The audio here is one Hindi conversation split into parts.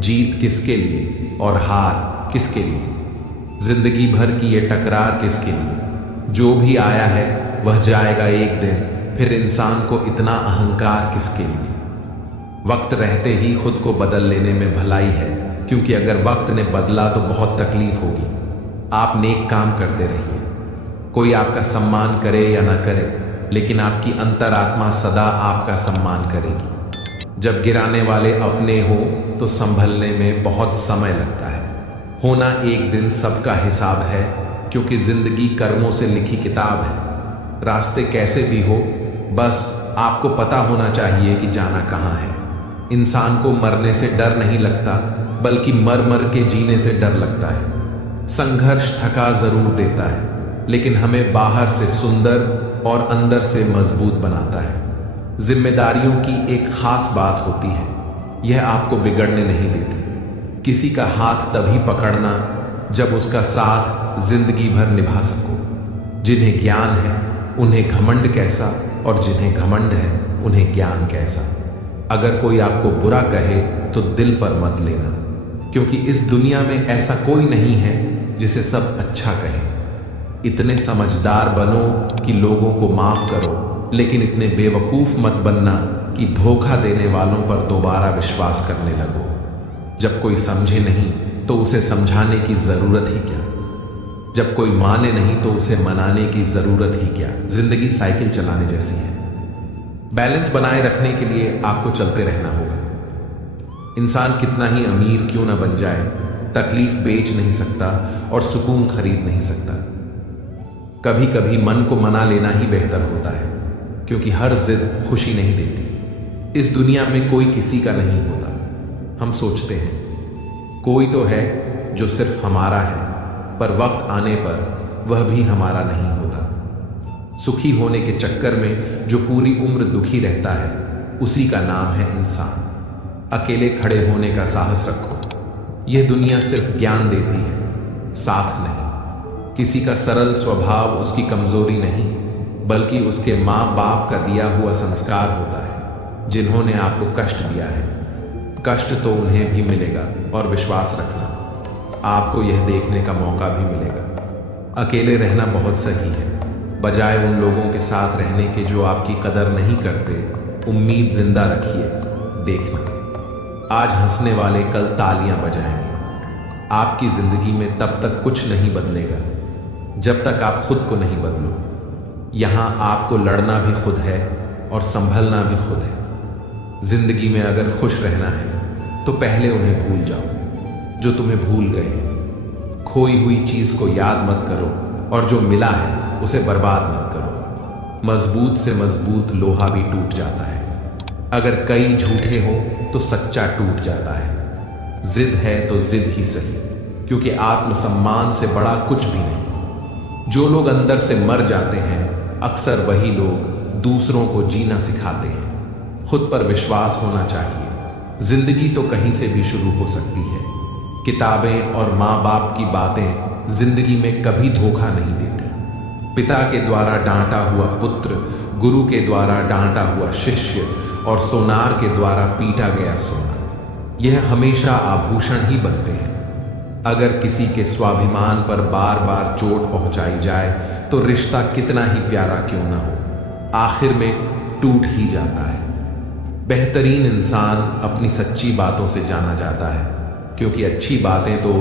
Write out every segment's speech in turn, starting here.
जीत किसके लिए और हार किसके लिए, जिंदगी भर की ये टकरार किसके लिए। जो भी आया है वह जाएगा एक दिन, फिर इंसान को इतना अहंकार किसके लिए। वक्त रहते ही खुद को बदल लेने में भलाई है, क्योंकि अगर वक्त ने बदला तो बहुत तकलीफ होगी। आप नेक काम करते रहिए, कोई आपका सम्मान करे या ना करे, लेकिन आपकी अंतरात्मा सदा आपका सम्मान करेगी। जब गिराने वाले अपने हो तो संभलने में बहुत समय लगता है। होना एक दिन सबका हिसाब है, क्योंकि जिंदगी कर्मों से लिखी किताब है। रास्ते कैसे भी हो, बस आपको पता होना चाहिए कि जाना कहाँ है। इंसान को मरने से डर नहीं लगता, बल्कि मर मर के जीने से डर लगता है। संघर्ष थका जरूर देता है, लेकिन हमें बाहर से सुंदर और अंदर से मजबूत बनाता है। जिम्मेदारियों की एक खास बात होती है, यह आपको बिगड़ने नहीं देती। किसी का हाथ तभी पकड़ना जब उसका साथ जिंदगी भर निभा सको। जिन्हें ज्ञान है उन्हें घमंड कैसा, और जिन्हें घमंड है उन्हें ज्ञान कैसा। अगर कोई आपको बुरा कहे तो दिल पर मत लेना, क्योंकि इस दुनिया में ऐसा कोई नहीं है जिसे सब अच्छा कहे। इतने समझदार बनो कि लोगों को माफ करो, लेकिन इतने बेवकूफ मत बनना कि धोखा देने वालों पर दोबारा विश्वास करने लगो। जब कोई समझे नहीं तो उसे समझाने की जरूरत ही क्या। जब कोई माने नहीं तो उसे मनाने की जरूरत ही क्या। जिंदगी साइकिल चलाने जैसी है, बैलेंस बनाए रखने के लिए आपको चलते रहना होगा। इंसान कितना ही अमीर क्यों ना बन जाए, तकलीफ बेच नहीं सकता और सुकून खरीद नहीं सकता। कभी कभी मन को मना लेना ही बेहतर होता है, क्योंकि हर जिद खुशी नहीं देती। इस दुनिया में कोई किसी का नहीं होता। हम सोचते हैं कोई तो है जो सिर्फ हमारा है, पर वक्त आने पर वह भी हमारा नहीं होता। सुखी होने के चक्कर में जो पूरी उम्र दुखी रहता है, उसी का नाम है इंसान। अकेले खड़े होने का साहस रखो। यह दुनिया सिर्फ ज्ञान देती है, साथ नहीं। किसी का सरल स्वभाव उसकी कमजोरी नहीं, बल्कि उसके माँ बाप का दिया हुआ संस्कार होता है। जिन्होंने आपको कष्ट दिया है, कष्ट तो उन्हें भी मिलेगा, और विश्वास रखना आपको यह देखने का मौका भी मिलेगा। अकेले रहना बहुत सही है, बजाय उन लोगों के साथ रहने के जो आपकी कदर नहीं करते। उम्मीद जिंदा रखिए। देखना, आज हंसने वाले कल तालियां बजाएंगे। आपकी जिंदगी में तब तक कुछ नहीं बदलेगा जब तक आप खुद को नहीं बदलो। यहां आपको लड़ना भी खुद है और संभलना भी खुद है। जिंदगी में अगर खुश रहना है तो पहले उन्हें भूल जाओ जो तुम्हें भूल गए हैं। खोई हुई चीज को याद मत करो, और जो मिला है उसे बर्बाद मत करो। मजबूत से मजबूत लोहा भी टूट जाता है। अगर कई झूठे हो तो सच्चा टूट जाता है। जिद है तो जिद ही सही, क्योंकि आत्मसम्मान से बड़ा कुछ भी नहीं। जो लोग अंदर से मर जाते हैं, अक्सर वही लोग दूसरों को जीना सिखाते हैं। खुद पर विश्वास होना चाहिए। जिंदगी तो कहीं से भी शुरू हो सकती है। किताबें और माँ बाप की बातें जिंदगी में कभी धोखा नहीं देती। पिता के द्वारा डांटा हुआ पुत्र, गुरु के द्वारा डांटा हुआ शिष्य, और सोनार के द्वारा पीटा गया सोना, यह हमेशा आभूषण ही बनते हैं। अगर किसी के स्वाभिमान पर बार बार चोट पहुंचाई जाए तो रिश्ता कितना ही प्यारा क्यों ना हो, आखिर में टूट ही जाता है। बेहतरीन इंसान अपनी सच्ची बातों से जाना जाता है, क्योंकि अच्छी बातें तो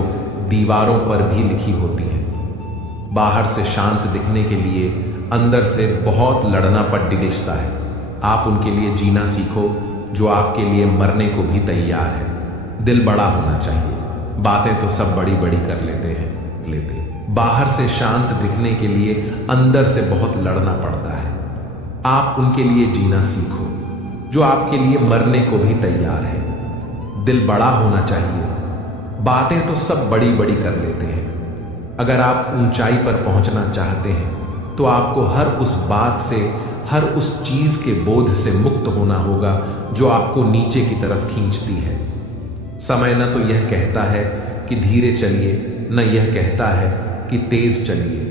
दीवारों पर भी लिखी होती हैं। बाहर से शांत दिखने के लिए अंदर से बहुत लड़ना पड़ डिलिश्ता है। आप उनके लिए जीना सीखो जो आपके लिए मरने को भी तैयार है। दिल बड़ा होना चाहिए। बातें तो सब बड़ी बड़ी कर लेते बाहर से शांत दिखने के लिए अंदर से बहुत लड़ना पड़ता है। आप उनके लिए जीना सीखो जो आपके लिए मरने को भी तैयार है। दिल बड़ा होना चाहिए। बातें तो सब बड़ी बड़ी कर लेते हैं। अगर आप ऊंचाई पर पहुंचना चाहते हैं तो आपको हर उस बात से, हर उस चीज के बोध से मुक्त होना होगा जो आपको नीचे की तरफ खींचती है। समय न तो यह कहता है कि धीरे चलिए, न यह कहता है कि तेज चलिए।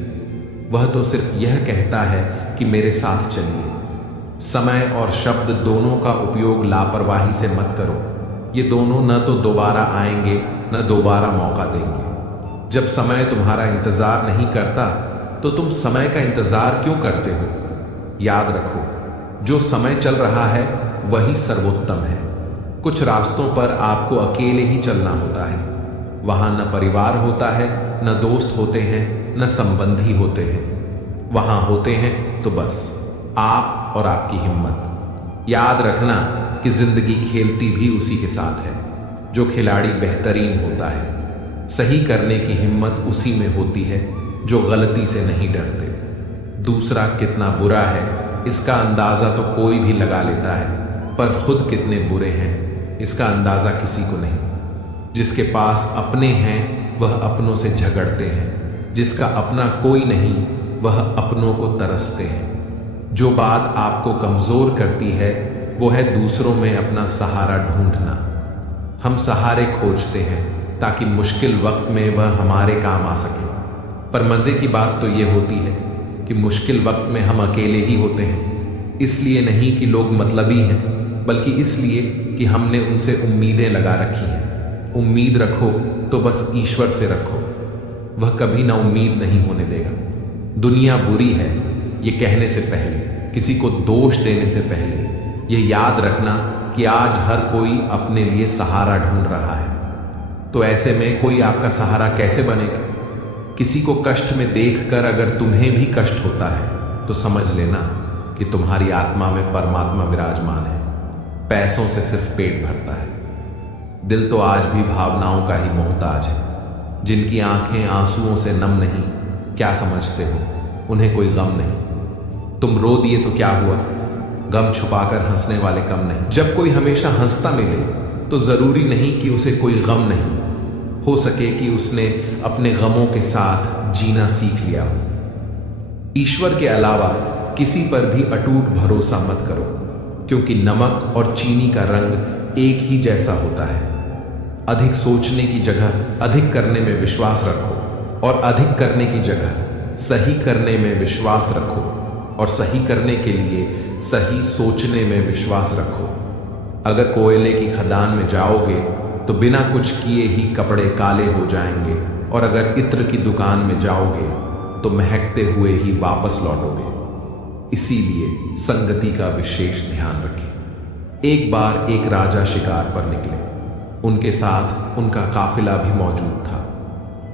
वह तो सिर्फ यह कहता है कि मेरे साथ चलिए। समय और शब्द दोनों का उपयोग लापरवाही से मत करो। ये दोनों न तो दोबारा आएंगे न दोबारा मौका देंगे। जब समय तुम्हारा इंतजार नहीं करता तो तुम समय का इंतजार क्यों करते हो? याद रखो, जो समय चल रहा है वही सर्वोत्तम है। कुछ रास्तों पर आपको अकेले ही चलना होता है। वहां न परिवार होता है, न दोस्त होते हैं, न संबंधी होते हैं। वहां होते हैं तो बस आप और आपकी हिम्मत। याद रखना कि जिंदगी खेलती भी उसी के साथ है जो खिलाड़ी बेहतरीन होता है। सही करने की हिम्मत उसी में होती है जो गलती से नहीं डरते। दूसरा कितना बुरा है इसका अंदाजा तो कोई भी लगा लेता है, पर खुद कितने बुरे हैं इसका अंदाजा किसी को नहीं। जिसके पास अपने हैं वह अपनों से झगड़ते हैं, जिसका अपना कोई नहीं वह अपनों को तरसते हैं। जो बात आपको कमजोर करती है वो है दूसरों में अपना सहारा ढूंढना। हम सहारे खोजते हैं ताकि मुश्किल वक्त में वह हमारे काम आ सके, पर मजे की बात तो ये होती है कि मुश्किल वक्त में हम अकेले ही होते हैं। इसलिए नहीं कि लोग मतलबी हैं, बल्कि इसलिए कि हमने उनसे उम्मीदें लगा रखी हैं। उम्मीद रखो तो बस ईश्वर से रखो, वह कभी ना उम्मीद नहीं होने देगा। दुनिया बुरी है ये कहने से पहले, किसी को दोष देने से पहले ये याद रखना कि आज हर कोई अपने लिए सहारा ढूंढ रहा है। तो ऐसे में कोई आपका सहारा कैसे बनेगा? किसी को कष्ट में देखकर अगर तुम्हें भी कष्ट होता है तो समझ लेना कि तुम्हारी आत्मा में परमात्मा विराजमान है। पैसों से सिर्फ पेट भरता है, दिल तो आज भी भावनाओं का ही मोहताज है। जिनकी आंखें आंसुओं से नम नहीं, क्या समझते हो उन्हें कोई गम नहीं। तुम रो दिए तो क्या हुआ, गम छुपाकर हंसने वाले कम नहीं। जब कोई हमेशा हंसता मिले तो जरूरी नहीं कि उसे कोई गम नहीं, हो सके कि उसने अपने गमों के साथ जीना सीख लिया हो। ईश्वर के अलावा किसी पर भी अटूट भरोसा मत करो, क्योंकि नमक और चीनी का रंग एक ही जैसा होता है। अधिक सोचने की जगह अधिक करने में विश्वास रखो, और अधिक करने की जगह सही करने में विश्वास रखो, और सही करने के लिए सही सोचने में विश्वास रखो। अगर कोयले की खदान में जाओगे तो बिना कुछ किए ही कपड़े काले हो जाएंगे, और अगर इत्र की दुकान में जाओगे तो महकते हुए ही वापस लौटोगे। इसीलिए संगति का विशेष ध्यान रखें। एक बार एक राजा शिकार पर निकले, उनके साथ उनका काफिला भी मौजूद था।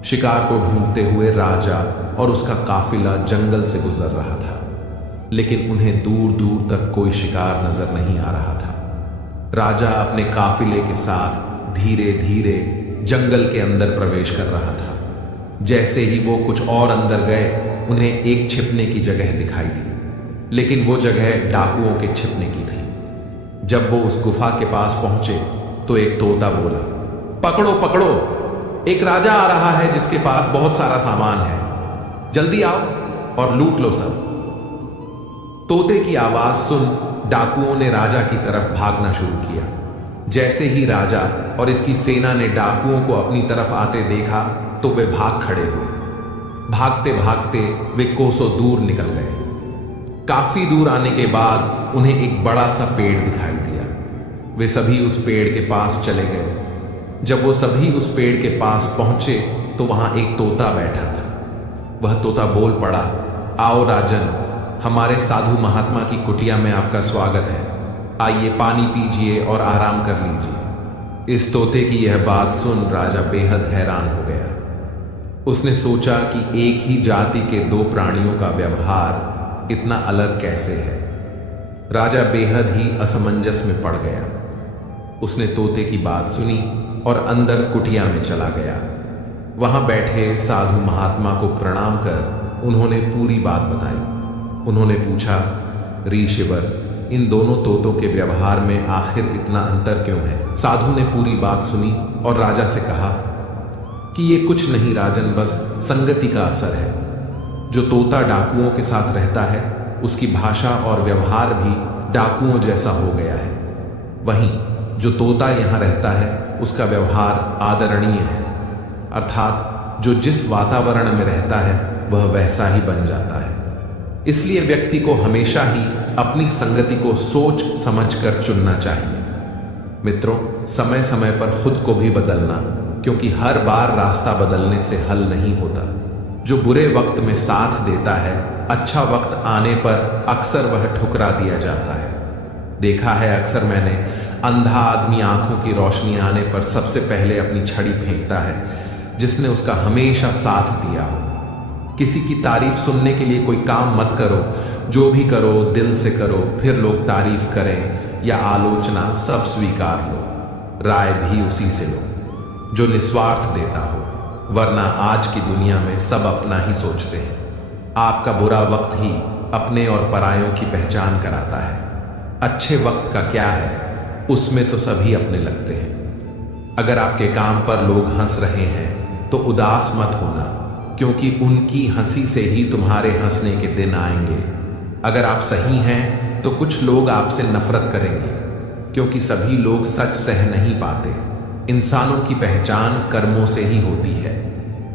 शिकार को ढूंढते हुए राजा और उसका काफिला जंगल से गुजर रहा था, लेकिन उन्हें दूर दूर तक कोई शिकार नजर नहीं आ रहा था। राजा अपने काफिले के साथ धीरे धीरे जंगल के अंदर प्रवेश कर रहा था। जैसे ही वो कुछ और अंदर गए उन्हें एक छिपने की जगह दिखाई दी, लेकिन वो जगह डाकुओं के छिपने की थी। जब वो उस गुफा के पास पहुंचे तो एक तोता बोला, पकड़ो पकड़ो, एक राजा आ रहा है जिसके पास बहुत सारा सामान है, जल्दी आओ और लूट लो सब। तोते की आवाज सुन डाकुओं ने राजा की तरफ भागना शुरू किया। जैसे ही राजा और इसकी सेना ने डाकुओं को अपनी तरफ आते देखा तो वे भाग खड़े हुए। भागते भागते वे कोसों दूर निकल गए। काफी दूर आने के बाद उन्हें एक बड़ा सा पेड़ दिखाई दिया। वे सभी उस पेड़ के पास चले गए। जब वो सभी उस पेड़ के पास पहुंचे तो वहां एक तोता बैठा था। वह तोता बोल पड़ा, आओ राजन, हमारे साधु महात्मा की कुटिया में आपका स्वागत है। आइए पानी पीजिए और आराम कर लीजिए। इस तोते की यह बात सुन राजा बेहद हैरान हो गया। उसने सोचा कि एक ही जाति के दो प्राणियों का व्यवहार इतना अलग कैसे है। राजा बेहद ही असमंजस में पड़ गया। उसने तोते की बात सुनी और अंदर कुटिया में चला गया। वहां बैठे साधु महात्मा को प्रणाम कर उन्होंने पूरी बात बताई। उन्होंने पूछा, ऋषिवर, इन दोनों तोतों के व्यवहार में आखिर इतना अंतर क्यों है? साधु ने पूरी बात सुनी और राजा से कहा कि ये कुछ नहीं राजन, बस संगति का असर है। जो तोता डाकुओं के साथ रहता है उसकी भाषा और व्यवहार भी डाकुओं जैसा हो गया है। वहीं जो तोता यहाँ रहता है उसका व्यवहार आदरणीय है, अर्थात जो जिस वातावरण में रहता है वह वैसा ही बन जाता है। इसलिए व्यक्ति को हमेशा ही अपनी संगति को सोच समझकर चुनना चाहिए। मित्रों, समय समय पर खुद को भी बदलना, क्योंकि हर बार रास्ता बदलने से हल नहीं होता। जो बुरे वक्त में साथ देता है, अच्छा वक्त आने पर अक्सर वह ठुकरा दिया जाता है। देखा है अक्सर मैंने, अंधा आदमी आंखों की रोशनी आने पर सबसे पहले अपनी छड़ी फेंकता है, जिसने उसका हमेशा साथ दिया हो। किसी की तारीफ सुनने के लिए कोई काम मत करो, जो भी करो दिल से करो, फिर लोग तारीफ करें या आलोचना सब स्वीकार लो, राय भी उसी से लो जो निस्वार्थ देता हो, वरना आज की दुनिया में सब अपना ही सोचते हैं। आपका बुरा वक्त ही अपने और परायों की पहचान कराता है। अच्छे वक्त का क्या है, उसमें तो सभी अपने लगते हैं। अगर आपके काम पर लोग हंस रहे हैं तो उदास मत होना, क्योंकि उनकी हंसी से ही तुम्हारे हंसने के दिन आएंगे। अगर आप सही हैं तो कुछ लोग आपसे नफरत करेंगे, क्योंकि सभी लोग सच सह नहीं पाते। इंसानों की पहचान कर्मों से ही होती है,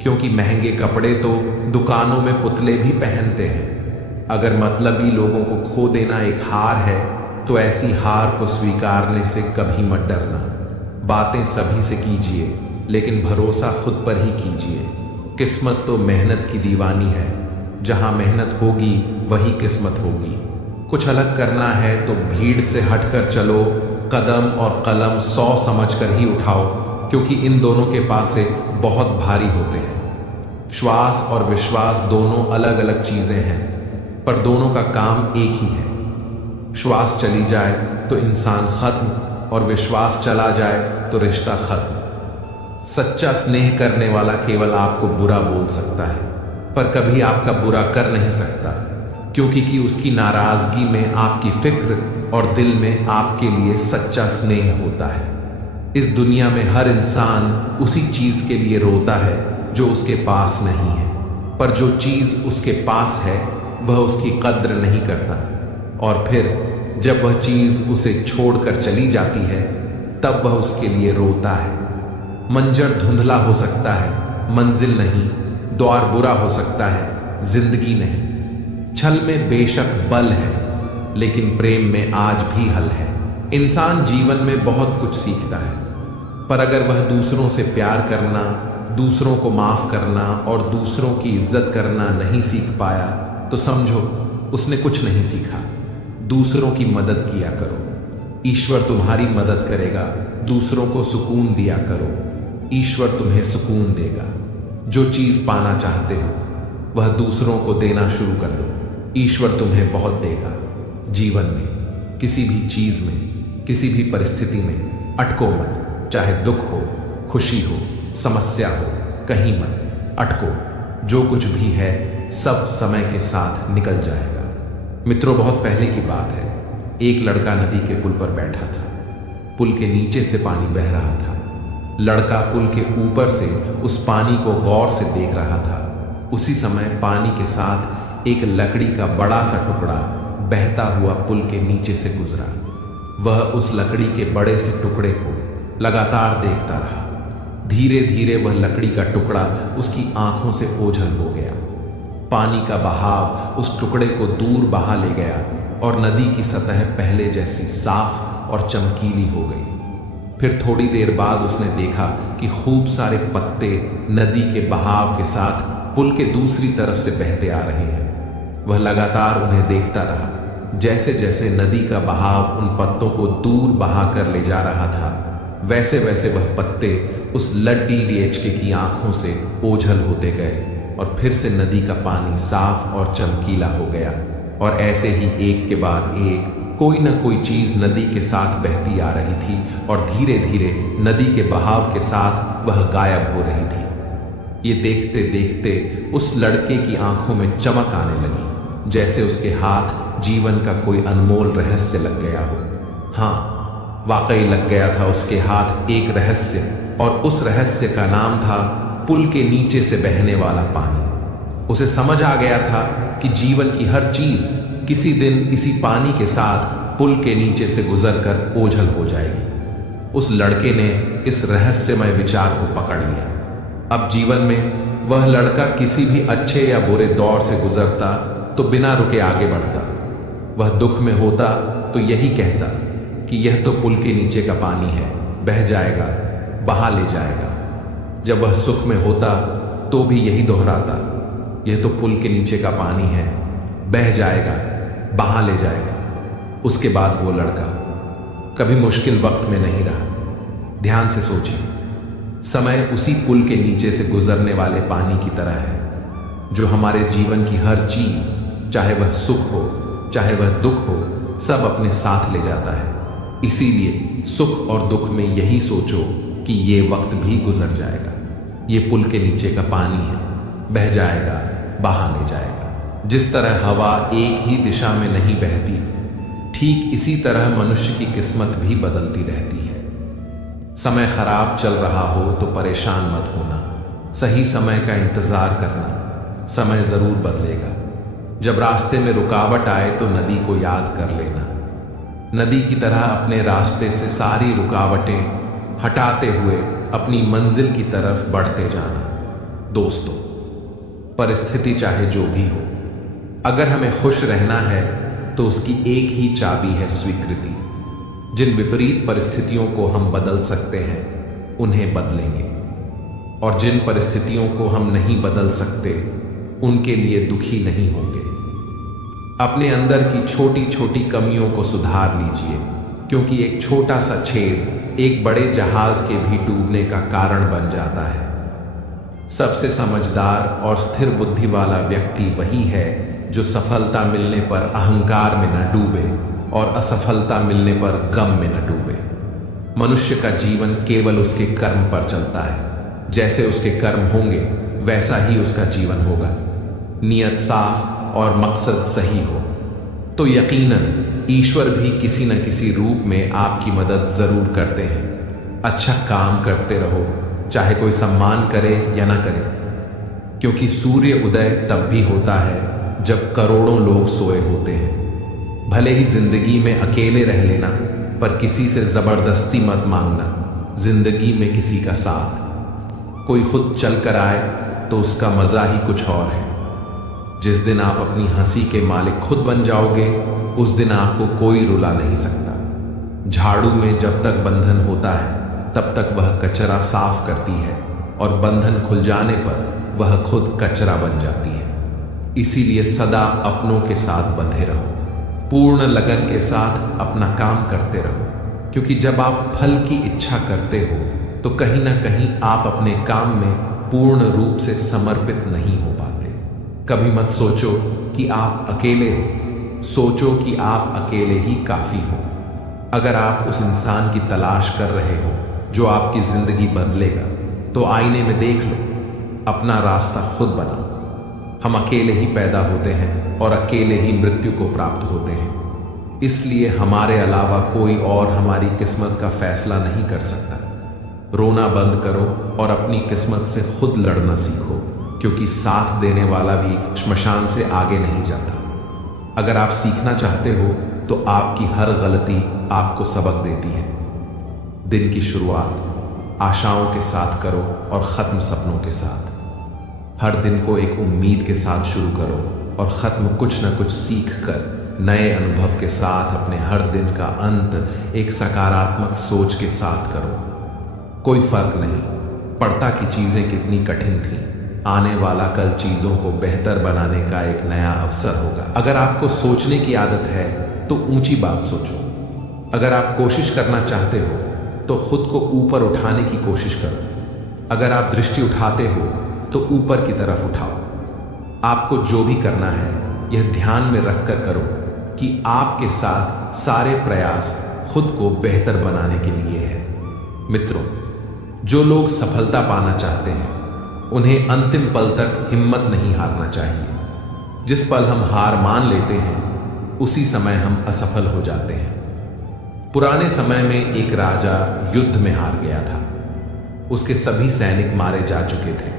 क्योंकि महंगे कपड़े तो दुकानों में पुतले भी पहनते हैं। अगर मतलबी लोगों को खो देना एक हार है, तो ऐसी हार को स्वीकारने से कभी मत डरना। बातें सभी से कीजिए, लेकिन भरोसा खुद पर ही कीजिए। किस्मत तो मेहनत की दीवानी है, जहां मेहनत होगी वही किस्मत होगी। कुछ अलग करना है तो भीड़ से हटकर चलो, कदम और कलम 100 समझकर ही उठाओ, क्योंकि इन दोनों के पासे बहुत भारी होते हैं। श्वास और विश्वास दोनों अलग अलग चीजें हैं, पर दोनों का काम एक ही है। श्वास चली जाए तो इंसान खत्म, और विश्वास चला जाए तो रिश्ता खत्म। सच्चा स्नेह करने वाला केवल आपको बुरा बोल सकता है, पर कभी आपका बुरा कर नहीं सकता, क्योंकि उसकी नाराजगी में आपकी फिक्र और दिल में आपके लिए सच्चा स्नेह होता है। इस दुनिया में हर इंसान उसी चीज के लिए रोता है जो उसके पास नहीं है, पर जो चीज उसके पास है वह उसकी कद्र नहीं करता, और फिर जब वह चीज उसे छोड़कर चली जाती है तब वह उसके लिए रोता है। मंजर धुंधला हो सकता है, मंजिल नहीं। द्वार बुरा हो सकता है, जिंदगी नहीं। छल में बेशक बल है, लेकिन प्रेम में आज भी हल है। इंसान जीवन में बहुत कुछ सीखता है, पर अगर वह दूसरों से प्यार करना, दूसरों को माफ करना और दूसरों की इज्जत करना नहीं सीख पाया, तो समझो उसने कुछ नहीं सीखा। दूसरों की मदद किया करो, ईश्वर तुम्हारी मदद करेगा। दूसरों को सुकून दिया करो, ईश्वर तुम्हें सुकून देगा। जो चीज पाना चाहते हो वह दूसरों को देना शुरू कर दो, ईश्वर तुम्हें बहुत देगा। जीवन में किसी भी चीज में, किसी भी परिस्थिति में अटको मत, चाहे दुख हो, खुशी हो, समस्या हो, कहीं मत अटको। जो कुछ भी है सब समय के साथ निकल जाएगा। मित्रों, बहुत पहले की बात है। एक लड़का नदी के पुल पर बैठा था। पुल के नीचे से पानी बह रहा था। लड़का पुल के ऊपर से उस पानी को गौर से देख रहा था। उसी समय पानी के साथ एक लकड़ी का बड़ा सा टुकड़ा बहता हुआ पुल के नीचे से गुजरा। वह उस लकड़ी के बड़े से टुकड़े को लगातार देखता रहा। धीरे धीरे वह लकड़ी का टुकड़ा उसकी आंखों से ओझल हो गया। पानी का बहाव उस टुकड़े को दूर बहा ले गया और नदी की सतह पहले जैसी साफ और चमकीली हो गई। फिर थोड़ी देर बाद उसने देखा कि खूब सारे पत्ते नदी के बहाव के साथ पुल के दूसरी तरफ से बहते आ रहे हैं। वह लगातार उन्हें देखता रहा। जैसे जैसे नदी का बहाव उन पत्तों को दूर बहा कर ले जा रहा था, वैसे वैसे वह पत्ते उस लड्डी डीएचके की आंखों से ओझल होते गए और फिर से नदी का पानी साफ और चमकीला हो गया। और ऐसे ही एक के बाद एक कोई न कोई चीज नदी के साथ बहती आ रही थी और धीरे धीरे नदी के बहाव के साथ वह गायब हो रही थी। ये देखते देखते उस लड़के की आंखों में चमक आने लगी, जैसे उसके हाथ जीवन का कोई अनमोल रहस्य लग गया हो। हाँ, वाकई लग गया था उसके हाथ एक रहस्य, और उस रहस्य का नाम था पुल के नीचे से बहने वाला पानी। उसे समझ आ गया था कि जीवन की हर चीज किसी दिन इसी पानी के साथ पुल के नीचे से गुजरकर ओझल हो जाएगी। उस लड़के ने इस रहस्यमय विचार को पकड़ लिया। अब जीवन में वह लड़का किसी भी अच्छे या बुरे दौर से गुजरता तो बिना रुके आगे बढ़ता। वह दुख में होता तो यही कहता कि यह तो पुल के नीचे का पानी है, बह जाएगा, बहा ले जाएगा। जब वह सुख में होता तो भी यही दोहराता, यह तो पुल के नीचे का पानी है, बह जाएगा, बहा ले जाएगा। उसके बाद वो लड़का कभी मुश्किल वक्त में नहीं रहा। ध्यान से सोचिए, समय उसी पुल के नीचे से गुजरने वाले पानी की तरह है जो हमारे जीवन की हर चीज, चाहे वह सुख हो चाहे वह दुख हो, सब अपने साथ ले जाता है। इसीलिए सुख और दुख में यही सोचो कि ये वक्त भी गुजर जाएगा, ये पुल के नीचे का पानी है, बह जाएगा, बहा ले जाएगा। जिस तरह हवा एक ही दिशा में नहीं बहती, ठीक इसी तरह मनुष्य की किस्मत भी बदलती रहती है। समय खराब चल रहा हो तो परेशान मत होना, सही समय का इंतजार करना, समय जरूर बदलेगा। जब रास्ते में रुकावट आए तो नदी को याद कर लेना, नदी की तरह अपने रास्ते से सारी रुकावटें हटाते हुए अपनी मंजिल की तरफ बढ़ते जाना। दोस्तों, परिस्थिति चाहे जो भी हो, अगर हमें खुश रहना है तो उसकी एक ही चाबी है, स्वीकृति। जिन विपरीत परिस्थितियों को हम बदल सकते हैं उन्हें बदलेंगे, और जिन परिस्थितियों को हम नहीं बदल सकते उनके लिए दुखी नहीं होंगे। अपने अंदर की छोटी छोटी कमियों को सुधार लीजिए, क्योंकि एक छोटा सा छेद एक बड़े जहाज के भी डूबने का कारण बन जाता है। सबसे समझदार और स्थिर बुद्धि वाला व्यक्ति वही है जो सफलता मिलने पर अहंकार में न डूबे और असफलता मिलने पर गम में न डूबे। मनुष्य का जीवन केवल उसके कर्म पर चलता है। जैसे उसके कर्म होंगे वैसा ही उसका जीवन होगा। नियत साफ और मकसद सही हो तो यकीनन ईश्वर भी किसी न किसी रूप में आपकी मदद जरूर करते हैं। अच्छा काम करते रहो, चाहे कोई सम्मान करे या ना करे, क्योंकि सूर्य उदय तब भी होता है जब करोड़ों लोग सोए होते हैं। भले ही जिंदगी में अकेले रह लेना, पर किसी से जबरदस्ती मत मांगना जिंदगी में किसी का साथ। कोई खुद चल कर आए तो उसका मजा ही कुछ और है। जिस दिन आप अपनी हंसी के मालिक खुद बन जाओगे, उस दिन आपको कोई रुला नहीं सकता। झाड़ू में जब तक बंधन होता है तब तक वह कचरा साफ करती है, और बंधन खुल जाने पर वह खुद कचरा बन जाती है। इसीलिए सदा अपनों के साथ बंधे रहो, पूर्ण लगन के साथ अपना काम करते रहो, क्योंकि जब आप फल की इच्छा करते हो तो कहीं ना कहीं आप अपने काम में पूर्ण रूप से समर्पित नहीं हो पाते। कभी मत सोचो कि आप अकेले हो, सोचो कि आप अकेले ही काफी हो। अगर आप उस इंसान की तलाश कर रहे हो जो आपकी जिंदगी बदलेगा, तो आईने में देख लो, अपना रास्ता खुद बनाओ। हम अकेले ही पैदा होते हैं और अकेले ही मृत्यु को प्राप्त होते हैं। इसलिए हमारे अलावा कोई और हमारी किस्मत का फैसला नहीं कर सकता। रोना बंद करो और अपनी किस्मत से खुद लड़ना सीखो, क्योंकि साथ देने वाला भी श्मशान से आगे नहीं जाता। अगर आप सीखना चाहते हो तो आपकी हर गलती आपको सबक देती है। दिन की शुरुआत आशाओं के साथ करो और ख़त्म सपनों के साथ। हर दिन को एक उम्मीद के साथ शुरू करो और ख़त्म कुछ न कुछ सीख कर नए अनुभव के साथ अपने हर दिन का अंत एक सकारात्मक सोच के साथ करो। कोई फर्क नहीं पड़ता कि चीज़ें कितनी कठिन थीं, आने वाला कल चीज़ों को बेहतर बनाने का एक नया अवसर होगा। अगर आपको सोचने की आदत है तो ऊंची बात सोचो। अगर आप कोशिश करना चाहते हो तो खुद को ऊपर उठाने की कोशिश करो। अगर आप दृष्टि उठाते हो तो ऊपर की तरफ उठाओ। आपको जो भी करना है यह ध्यान में रखकर करो कि आपके साथ सारे प्रयास खुद को बेहतर बनाने के लिए है। मित्रों, जो लोग सफलता पाना चाहते हैं उन्हें अंतिम पल तक हिम्मत नहीं हारना चाहिए। जिस पल हम हार मान लेते हैं उसी समय हम असफल हो जाते हैं। पुराने समय में एक राजा युद्ध में हार गया था। उसके सभी सैनिक मारे जा चुके थे।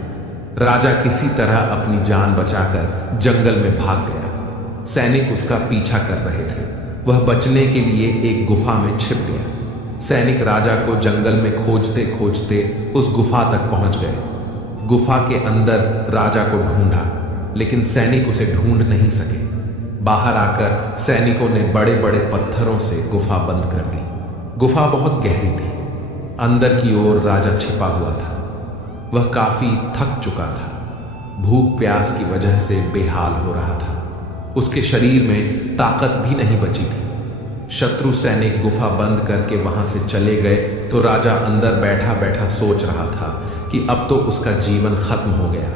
राजा किसी तरह अपनी जान बचाकर जंगल में भाग गया। सैनिक उसका पीछा कर रहे थे। वह बचने के लिए एक गुफा में छिप गया। सैनिक राजा को जंगल में खोजते खोजते उस गुफा तक पहुंच गए। गुफा के अंदर राजा को ढूंढा, लेकिन सैनिक उसे ढूंढ नहीं सके। बाहर आकर सैनिकों ने बड़े बड़े पत्थरों से गुफा बंद कर दी। गुफा बहुत गहरी थी। अंदर की ओर राजा छिपा हुआ था। वह काफी थक चुका था। भूख प्यास की वजह से बेहाल हो रहा था। उसके शरीर में ताकत भी नहीं बची थी। शत्रु सैनिक गुफा बंद करके वहां से चले गए तो राजा अंदर बैठा बैठा सोच रहा था कि अब तो उसका जीवन खत्म हो गया।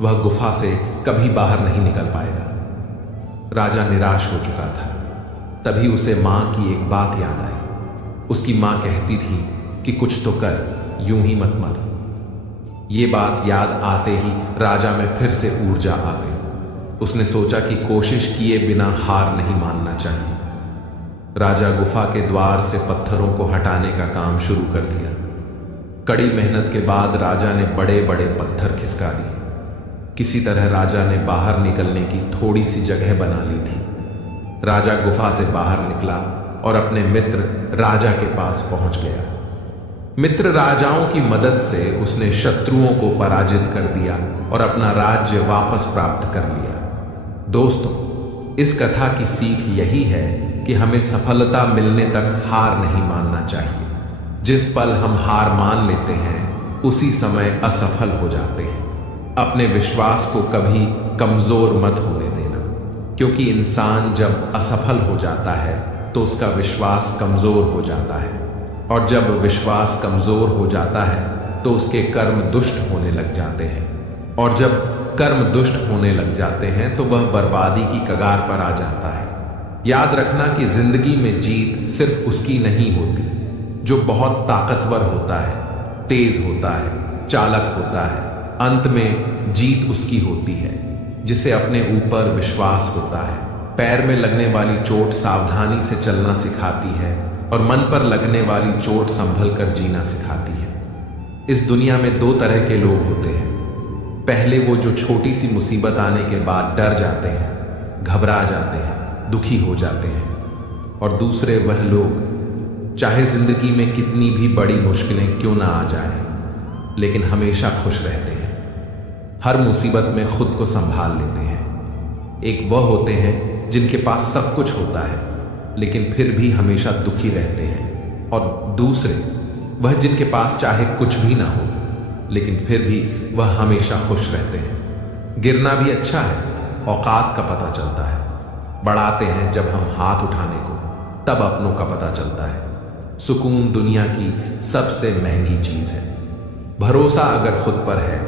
वह गुफा से कभी बाहर नहीं निकल पाएगा। राजा निराश हो चुका था। तभी उसे मां की एक बात याद आई। उसकी मां कहती थी कि कुछ तो कर, यूं ही मत मर। ये बात याद आते ही राजा में फिर से ऊर्जा आ गई। उसने सोचा कि कोशिश किए बिना हार नहीं मानना चाहिए। राजा गुफा के द्वार से पत्थरों को हटाने का काम शुरू कर दिया। कड़ी मेहनत के बाद राजा ने बड़े बड़े पत्थर खिसका दिए। किसी तरह राजा ने बाहर निकलने की थोड़ी सी जगह बना ली थी। राजा गुफा से बाहर निकला और अपने मित्र राजा के पास पहुंच गया। मित्र राजाओं की मदद से उसने शत्रुओं को पराजित कर दिया और अपना राज्य वापस प्राप्त कर लिया। दोस्तों, इस कथा की सीख यही है कि हमें सफलता मिलने तक हार नहीं मानना चाहिए। जिस पल हम हार मान लेते हैं उसी समय असफल हो जाते हैं। अपने विश्वास को कभी कमजोर मत होने देना, क्योंकि इंसान जब असफल हो जाता है तो उसका विश्वास कमजोर हो जाता है, और जब विश्वास कमजोर हो जाता है तो उसके कर्म दुष्ट होने लग जाते हैं, और जब कर्म दुष्ट होने लग जाते हैं तो वह बर्बादी की कगार पर आ जाता है। याद रखना कि जिंदगी में जीत सिर्फ उसकी नहीं होती जो बहुत ताकतवर होता है, तेज होता है, चालक होता है। अंत में जीत उसकी होती है जिसे अपने ऊपर विश्वास होता है। पैर में लगने वाली चोट सावधानी से चलना सिखाती है और मन पर लगने वाली चोट संभल कर जीना सिखाती है। इस दुनिया में दो तरह के लोग होते हैं। पहले वो जो छोटी सी मुसीबत आने के बाद डर जाते हैं, घबरा जाते हैं, दुखी हो जाते हैं, और दूसरे वह लोग चाहे जिंदगी में कितनी भी बड़ी मुश्किलें क्यों ना आ जाएं, लेकिन हमेशा खुश रहते हैं। हर मुसीबत में खुद को संभाल लेते हैं। एक वह होते हैं जिनके पास सब कुछ होता है लेकिन फिर भी हमेशा दुखी रहते हैं, और दूसरे वह जिनके पास चाहे कुछ भी ना हो लेकिन फिर भी वह हमेशा खुश रहते हैं। गिरना भी अच्छा है, औकात का पता चलता है। बढ़ाते हैं जब हम हाथ उठाने को, तब अपनों का पता चलता है। सुकून दुनिया की सबसे महंगी चीज है। भरोसा अगर खुद पर है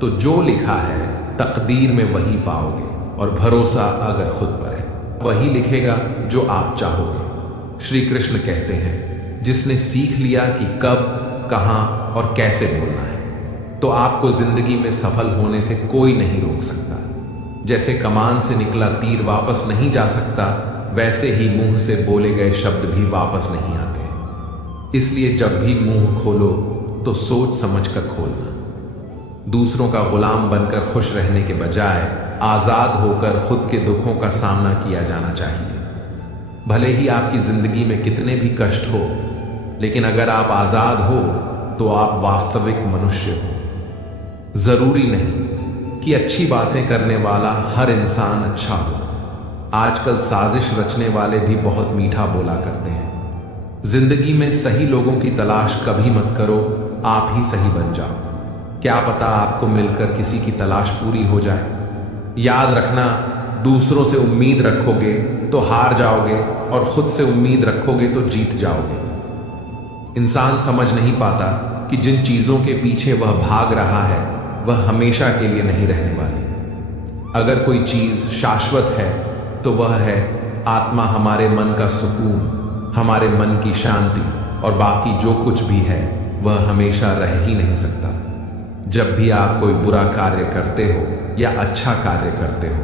तो जो लिखा है तकदीर में वही पाओगे, और भरोसा अगर खुद पर है वही लिखेगा जो आप चाहोगे। श्री कृष्ण कहते हैं, जिसने सीख लिया कि कब, कहां और कैसे बोलना है, तो आपको जिंदगी में सफल होने से कोई नहीं रोक सकता। जैसे कमान से निकला तीर वापस नहीं जा सकता, वैसे ही मुंह से बोले गए शब्द भी वापस नहीं आते। इसलिए जब भी मुंह खोलो तो सोच समझकर खोलना। दूसरों का गुलाम बनकर खुश रहने के बजाय आजाद होकर खुद के दुखों का सामना किया जाना चाहिए। भले ही आपकी जिंदगी में कितने भी कष्ट हो, लेकिन अगर आप आजाद हो तो आप वास्तविक मनुष्य हो। जरूरी नहीं कि अच्छी बातें करने वाला हर इंसान अच्छा हो। आजकल साजिश रचने वाले भी बहुत मीठा बोला करते हैं। जिंदगी में सही लोगों की तलाश कभी मत करो, आप ही सही बन जाओ। क्या पता आपको मिलकर किसी की तलाश पूरी हो जाए। याद रखना, दूसरों से उम्मीद रखोगे तो हार जाओगे, और खुद से उम्मीद रखोगे तो जीत जाओगे। इंसान समझ नहीं पाता कि जिन चीजों के पीछे वह भाग रहा है वह हमेशा के लिए नहीं रहने वाली। अगर कोई चीज शाश्वत है तो वह है आत्मा, हमारे मन का सुकून, हमारे मन की शांति, और बाकी जो कुछ भी है वह हमेशा रह ही नहीं सकता। जब भी आप कोई बुरा कार्य करते हो या अच्छा कार्य करते हो,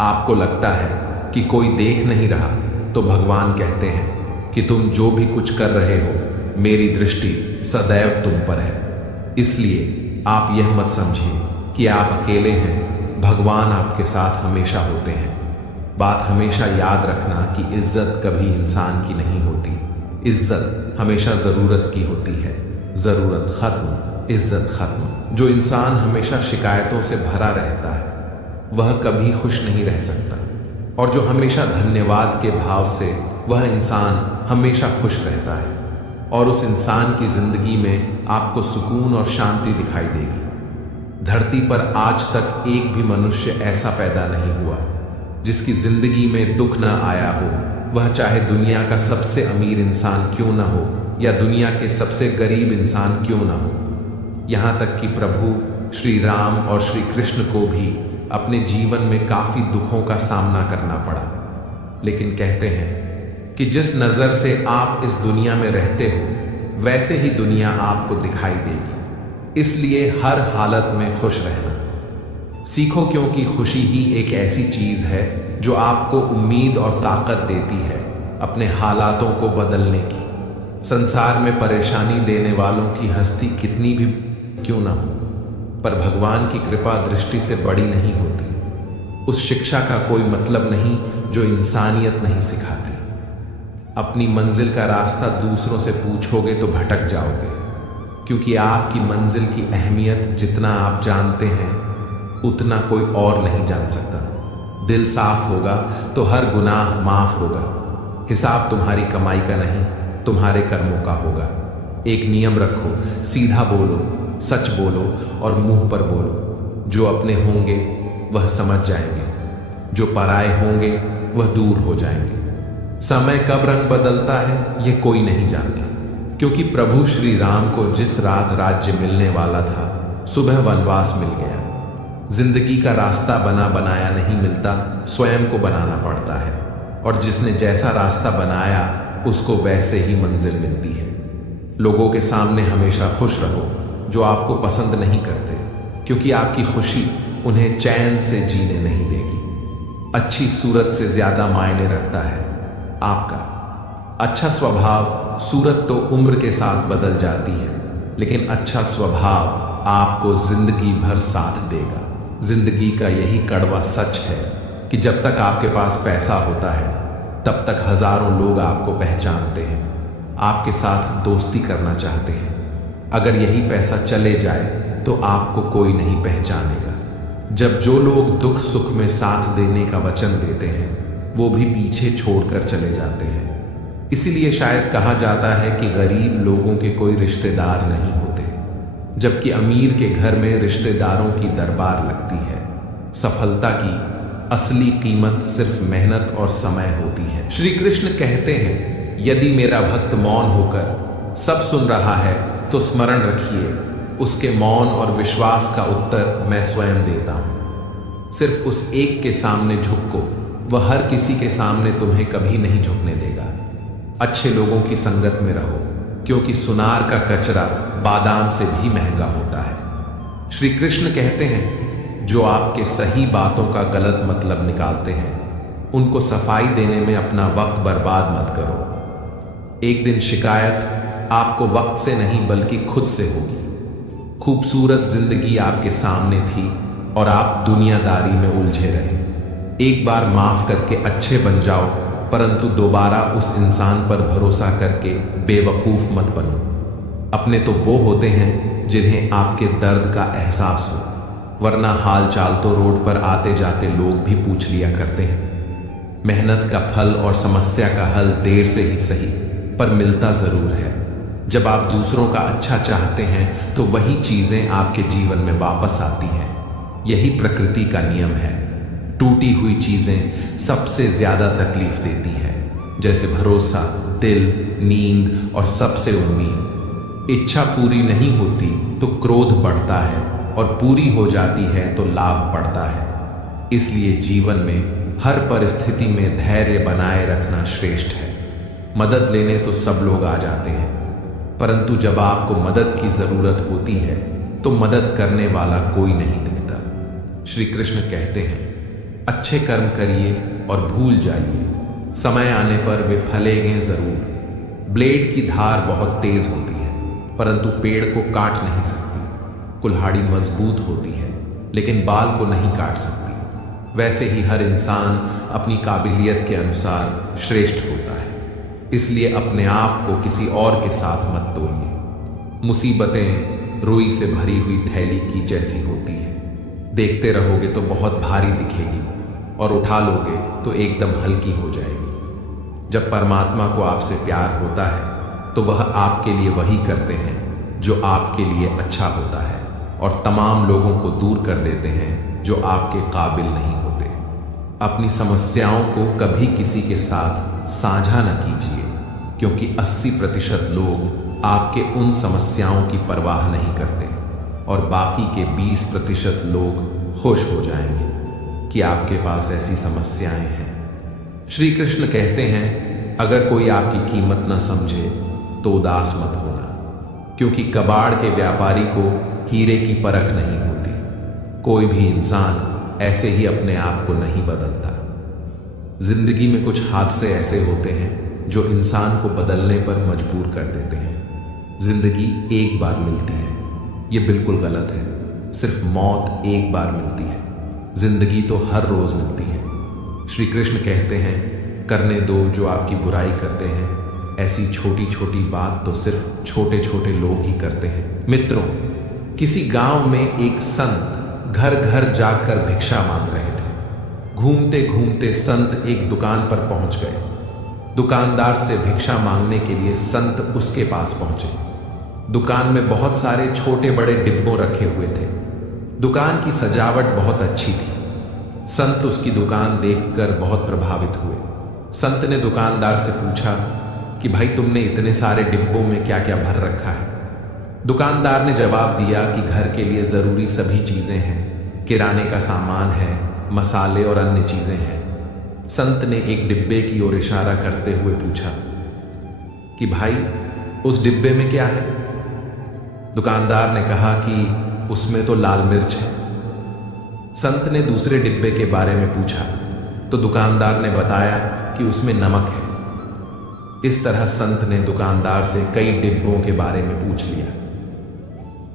आपको लगता है कि कोई देख नहीं रहा, तो भगवान कहते हैं कि तुम जो भी कुछ कर रहे हो, मेरी दृष्टि सदैव तुम पर है। इसलिए आप यह मत समझिए कि आप अकेले हैं, भगवान आपके साथ हमेशा होते हैं। बात हमेशा याद रखना कि इज्जत कभी इंसान की नहीं होती, इज्जत हमेशा जरूरत की होती है। जरूरत खत्म, इज्जत खत्म। जो इंसान हमेशा शिकायतों से भरा रहता है वह कभी खुश नहीं रह सकता, और जो हमेशा धन्यवाद के भाव से वह इंसान हमेशा खुश रहता है और उस इंसान की जिंदगी में आपको सुकून और शांति दिखाई देगी। धरती पर आज तक एक भी मनुष्य ऐसा पैदा नहीं हुआ जिसकी जिंदगी में दुख न आया हो, वह चाहे दुनिया का सबसे अमीर इंसान क्यों न हो या दुनिया के सबसे गरीब इंसान क्यों न हो। यहाँ तक कि प्रभु श्री राम और श्री कृष्ण को भी अपने जीवन में काफी दुखों का सामना करना पड़ा, लेकिन कहते हैं कि जिस नजर से आप इस दुनिया में रहते हो वैसे ही दुनिया आपको दिखाई देगी। इसलिए हर हालत में खुश रहना सीखो, क्योंकि खुशी ही एक ऐसी चीज है जो आपको उम्मीद और ताकत देती है अपने हालातों को बदलने की। संसार में परेशानी देने वालों की हस्ती कितनी भी क्यों ना हो, पर भगवान की कृपा दृष्टि से बड़ी नहीं होती। उस शिक्षा का कोई मतलब नहीं जो इंसानियत नहीं सिखाती। अपनी मंजिल का रास्ता दूसरों से पूछोगे तो भटक जाओगे, क्योंकि आपकी मंजिल की अहमियत जितना आप जानते हैं उतना कोई और नहीं जान सकता। दिल साफ होगा तो हर गुनाह माफ होगा। हिसाब तुम्हारी कमाई का नहीं, तुम्हारे कर्मों का होगा। एक नियम रखो, सीधा बोलो, सच बोलो और मुंह पर बोलो। जो अपने होंगे वह समझ जाएंगे, जो पराए होंगे वह दूर हो जाएंगे। समय कब रंग बदलता है यह कोई नहीं जानता, क्योंकि प्रभु श्री राम को जिस रात राज्य मिलने वाला था सुबह वनवास मिल गया। जिंदगी का रास्ता बना बनाया नहीं मिलता, स्वयं को बनाना पड़ता है, और जिसने जैसा रास्ता बनाया उसको वैसे ही मंजिल मिलती है। लोगों के सामने हमेशा खुश रहो जो आपको पसंद नहीं करते, क्योंकि आपकी खुशी उन्हें चैन से जीने नहीं देगी। अच्छी सूरत से ज्यादा मायने रखता है आपका अच्छा स्वभाव। सूरत तो उम्र के साथ बदल जाती है, लेकिन अच्छा स्वभाव आपको जिंदगी भर साथ देगा। जिंदगी का यही कड़वा सच है कि जब तक आपके पास पैसा होता है तब तक हजारों लोग आपको पहचानते हैं, आपके साथ दोस्ती करना चाहते हैं। अगर यही पैसा चले जाए तो आपको कोई नहीं पहचानेगा। जब जो लोग दुख सुख में साथ देने का वचन देते हैं वो भी पीछे छोड़कर चले जाते हैं। इसीलिए शायद कहा जाता है कि गरीब लोगों के कोई रिश्तेदार नहीं होते, जबकि अमीर के घर में रिश्तेदारों की दरबार लगती है। सफलता की असली कीमत सिर्फ मेहनत और समय होती है। श्री कृष्ण कहते हैं, यदि मेरा भक्त मौन होकर सब सुन रहा है तो स्मरण रखिए, उसके मौन और विश्वास का उत्तर मैं स्वयं देता हूं। सिर्फ उस एक के सामने झुको, वह हर किसी के सामने तुम्हें कभी नहीं झुकने देगा। अच्छे लोगों की संगत में रहो, क्योंकि सुनार का कचरा बादाम से भी महंगा होता है। श्री कृष्ण कहते हैं, जो आपके सही बातों का गलत मतलब निकालते हैं उनको सफाई देने में अपना वक्त बर्बाद मत करो। एक दिन शिकायत आपको वक्त से नहीं बल्कि खुद से होगी। खूबसूरत जिंदगी आपके सामने थी और आप दुनियादारी में उलझे रहे। एक बार माफ करके अच्छे बन जाओ, परंतु दोबारा उस इंसान पर भरोसा करके बेवकूफ मत बनो। अपने तो वो होते हैं जिन्हें आपके दर्द का एहसास हो, वरना हाल चाल तो रोड पर आते जाते लोग भी पूछ लिया करते हैं। मेहनत का फल और समस्या का हल देर से ही सही पर मिलता जरूर है। जब आप दूसरों का अच्छा चाहते हैं तो वही चीजें आपके जीवन में वापस आती हैं। यही प्रकृति का नियम है। टूटी हुई चीजें सबसे ज्यादा तकलीफ देती हैं, जैसे भरोसा, दिल, नींद और सबसे उम्मीद। इच्छा पूरी नहीं होती तो क्रोध बढ़ता है और पूरी हो जाती है तो लाभ बढ़ता है। इसलिए जीवन में हर परिस्थिति में धैर्य बनाए रखना श्रेष्ठ है। मदद लेने तो सब लोग आ जाते हैं, परंतु जब आपको मदद की जरूरत होती है तो मदद करने वाला कोई नहीं दिखता। श्री कृष्ण कहते हैं, अच्छे कर्म करिए और भूल जाइए, समय आने पर वे फलेंगे जरूर। ब्लेड की धार बहुत तेज होती है, परंतु पेड़ को काट नहीं सकती। कुल्हाड़ी मजबूत होती है, लेकिन बाल को नहीं काट सकती। वैसे ही हर इंसान अपनी काबिलियत के अनुसार श्रेष्ठ होता है। इसलिए अपने आप को किसी और के साथ मत तोलिए। मुसीबतें रुई से भरी हुई थैली की जैसी होती है। देखते रहोगे तो बहुत भारी दिखेगी और उठा लोगे तो एकदम हल्की हो जाएगी। जब परमात्मा को आपसे प्यार होता है तो वह आपके लिए वही करते हैं जो आपके लिए अच्छा होता है और तमाम लोगों को दूर कर देते हैं जो आपके काबिल नहीं होते। अपनी समस्याओं को कभी किसी के साथ साझा न कीजिए, क्योंकि 80% लोग आपके उन समस्याओं की परवाह नहीं करते और बाकी के 20% लोग खुश हो जाएंगे कि आपके पास ऐसी समस्याएं हैं। श्री कृष्ण कहते हैं, अगर कोई आपकी कीमत न समझे तो उदास मत होना, क्योंकि कबाड़ के व्यापारी को हीरे की परख नहीं होती। कोई भी इंसान ऐसे ही अपने आप को नहीं बदलता। जिंदगी में कुछ हादसे ऐसे होते हैं जो इंसान को बदलने पर मजबूर कर देते हैं। जिंदगी एक बार मिलती है, ये बिल्कुल गलत है। सिर्फ मौत एक बार मिलती है, जिंदगी तो हर रोज मिलती है। श्री कृष्ण कहते हैं, करने दो जो आपकी बुराई करते हैं। ऐसी छोटी छोटी बात तो सिर्फ छोटे छोटे लोग ही करते हैं। मित्रों, किसी गांव में एक संत घर घर जाकर भिक्षा मांग रहे थे। घूमते घूमते संत एक दुकान पर पहुंच गए। दुकानदार से भिक्षा मांगने के लिए संत उसके पास पहुंचे। दुकान में बहुत सारे छोटे बड़े डिब्बों रखे हुए थे। दुकान की सजावट बहुत अच्छी थी। संत उसकी दुकान देखकर बहुत प्रभावित हुए। संत ने दुकानदार से पूछा कि भाई, तुमने इतने सारे डिब्बों में क्या क्या भर रखा है? दुकानदार ने जवाब दिया कि घर के लिए ज़रूरी सभी चीज़ें हैं, किराने का सामान है, मसाले और अन्य चीज़ें हैं। संत ने एक डिब्बे की ओर इशारा करते हुए पूछा कि भाई, उस डिब्बे में क्या है? दुकानदार ने कहा कि उसमें तो लाल मिर्च है। संत ने दूसरे डिब्बे के बारे में पूछा तो दुकानदार ने बताया कि उसमें नमक है। इस तरह संत ने दुकानदार से कई डिब्बों के बारे में पूछ लिया।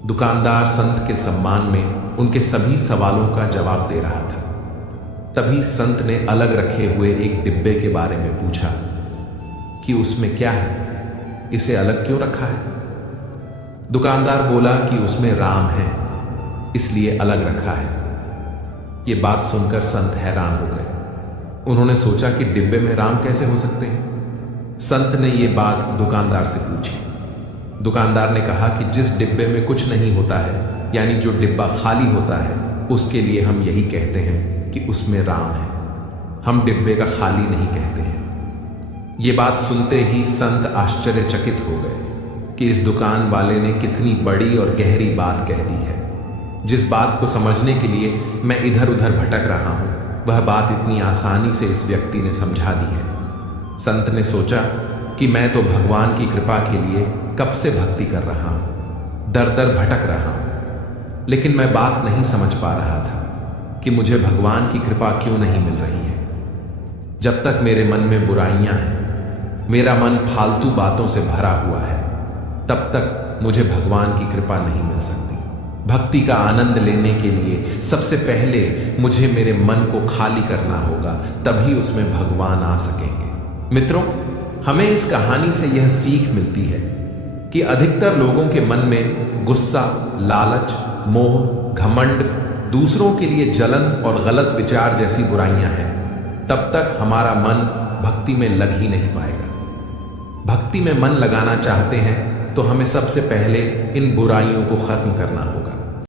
दुकानदार संत के सम्मान में उनके सभी सवालों का जवाब दे रहा था। तभी संत ने अलग रखे हुए एक डिब्बे के बारे में पूछा कि उसमें क्या है, इसे अलग क्यों रखा है? दुकानदार बोला कि उसमें राम है, इसलिए अलग रखा है। ये बात सुनकर संत हैरान हो गए। उन्होंने सोचा कि डिब्बे में राम कैसे हो सकते हैं। संत ने ये बात दुकानदार से पूछी। दुकानदार ने कहा कि जिस डिब्बे में कुछ नहीं होता है, यानी जो डिब्बा खाली होता है, उसके लिए हम यही कहते हैं कि उसमें राम है। हम डिब्बे का खाली नहीं कहते हैं। ये बात सुनते ही संत आश्चर्यचकित हो गए कि इस दुकान वाले ने कितनी बड़ी और गहरी बात कह दी है। जिस बात को समझने के लिए मैं इधर उधर भटक रहा हूं, वह बात इतनी आसानी से इस व्यक्ति ने समझा दी है। संत ने सोचा कि मैं तो भगवान की कृपा के लिए कब से भक्ति कर रहा हूं, दर दर भटक रहा हूं, लेकिन मैं बात नहीं समझ पा रहा था कि मुझे भगवान की कृपा क्यों नहीं मिल रही है। जब तक मेरे मन में बुराइयां हैं, मेरा मन फालतू बातों से भरा हुआ है, तब तक मुझे भगवान की कृपा नहीं मिल सकती। भक्ति का आनंद लेने के लिए सबसे पहले मुझे मेरे मन को खाली करना होगा, तभी उसमें भगवान आ सकेंगे। मित्रों, हमें इस कहानी से यह सीख मिलती है कि अधिकतर लोगों के मन में गुस्सा, लालच, मोह, घमंड, दूसरों के लिए जलन और गलत विचार जैसी बुराइयां हैं। तब तक हमारा मन भक्ति में लग ही नहीं पाएगा। भक्ति में मन लगाना चाहते हैं तो हमें सबसे पहले इन बुराइयों को खत्म करना होगा।